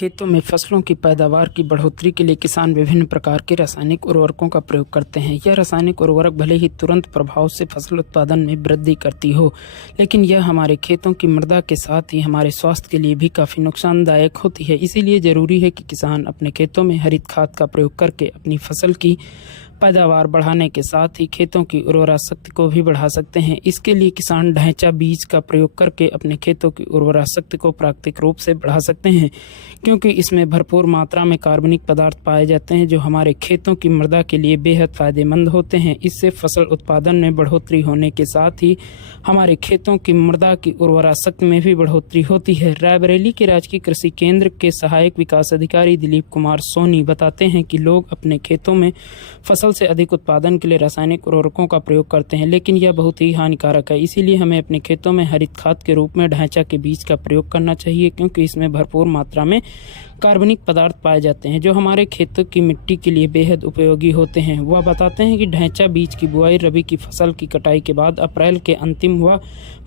खेतों में फसलों की पैदावार की बढ़ोतरी के लिए किसान विभिन्न प्रकार के रासायनिक उर्वरकों का प्रयोग करते हैं। यह रासायनिक उर्वरक भले ही तुरंत प्रभाव से फसल उत्पादन में वृद्धि करती हो, लेकिन यह हमारे खेतों की मृदा के साथ ही हमारे स्वास्थ्य के लिए भी काफ़ी नुकसानदायक होती है। इसीलिए ज़रूरी है कि किसान अपने खेतों में हरित खाद का प्रयोग करके अपनी फसल की पैदावार बढ़ाने के साथ ही खेतों की उर्वरा शक्ति को भी बढ़ा सकते हैं। इसके लिए किसान ढैंचा बीज का प्रयोग करके अपने खेतों की उर्वरा शक्ति को प्राकृतिक रूप से बढ़ा सकते हैं, क्योंकि इसमें भरपूर मात्रा में कार्बनिक पदार्थ पाए जाते हैं जो हमारे खेतों की मृदा के लिए बेहद फायदेमंद होते हैं। इससे फसल उत्पादन में बढ़ोतरी होने के साथ ही हमारे खेतों की मृदा की उर्वरा शक्ति में भी बढ़ोतरी होती है। रायबरेली के राजकीय कृषि केंद्र के सहायक विकास अधिकारी दिलीप कुमार सोनी बताते हैं कि लोग अपने खेतों में फसल से अधिक उत्पादन के लिए रासायनिक उर्वरकों का प्रयोग करते हैं, लेकिन यह बहुत ही हानिकारक है। इसीलिए हमें अपने खेतों में हरित खाद के रूप में ढैंचा के बीज का प्रयोग करना चाहिए, क्योंकि इसमें भरपूर मात्रा में कार्बनिक पदार्थ पाए जाते हैं जो हमारे खेतों की मिट्टी के लिए बेहद उपयोगी होते हैं। वह बताते हैं कि ढैंचा बीज की बुआई रबी की फसल की कटाई के बाद अप्रैल के अंतिम व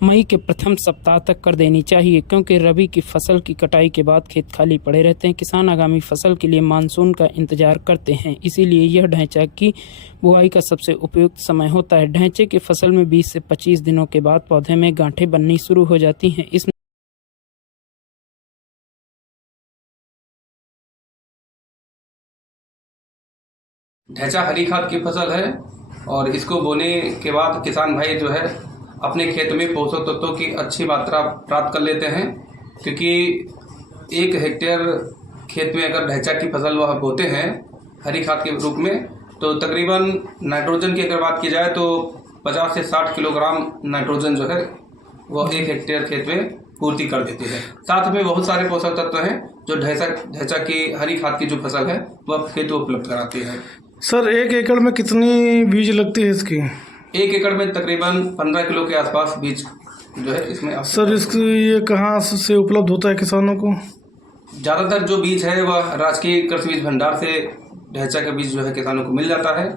मई के प्रथम सप्ताह तक कर देनी चाहिए, क्योंकि रबी की फसल की कटाई के बाद खेत खाली पड़े रहते हैं। किसान आगामी फसल के लिए मानसून का इंतजार करते हैं, इसीलिए यह ढैंचा की बुआई का सबसे उपयुक्त समय होता है। ढैंचे की फसल में 20 से 25 दिनों के बाद पौधे में गांठें बननी शुरू हो जाती हैं। इस ढैंचा हरी खाद की फसल है और इसको बोने के बाद किसान भाई जो है अपने खेत में पोषक तत्वों की अच्छी मात्रा प्राप्त कर लेते हैं, क्योंकि 1 हेक्टेयर खेत में अगर ढैंचा की फसल वह बोते हैं हरी खाद के रूप में, तो तकरीबन नाइट्रोजन की अगर बात की जाए तो 50 से 60 किलोग्राम नाइट्रोजन जो है वह 1 हेक्टेयर खेत में पूर्ति कर देती है। साथ में बहुत सारे पोषक तत्व हैं जो ढैंचा की हरी खाद की जो फसल है वह खेत को उपलब्ध कराती है। सर 1 एकड़ में कितनी बीज लगती है इसकी? 1 एकड़ में तकरीबन 15 किलो के आसपास बीज जो है इसमें। सर इसकी ये कहाँ से उपलब्ध होता है किसानों को? ज़्यादातर जो बीज है वह राजकीय कृषि बीज भंडार से ढैंचा का बीज जो है किसानों को मिल जाता है।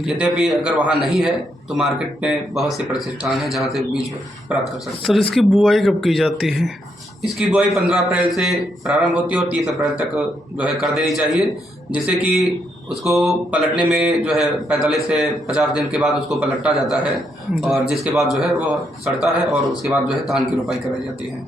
यद्यपि अगर वहाँ नहीं है तो मार्केट में बहुत से प्रतिष्ठान हैं जहाँ से बीज प्राप्त कर सकते हैं। सर इसकी बुआई कब की जाती है? इसकी बुआई 15 अप्रैल से प्रारंभ होती है और 30 अप्रैल तक जो है कर देनी चाहिए, जिससे कि उसको पलटने में जो है 45 से 50 दिन के बाद उसको पलटा जाता है और जिसके बाद जो है वो सड़ता है और उसके बाद जो है धान की रोपाई कराई जाती है।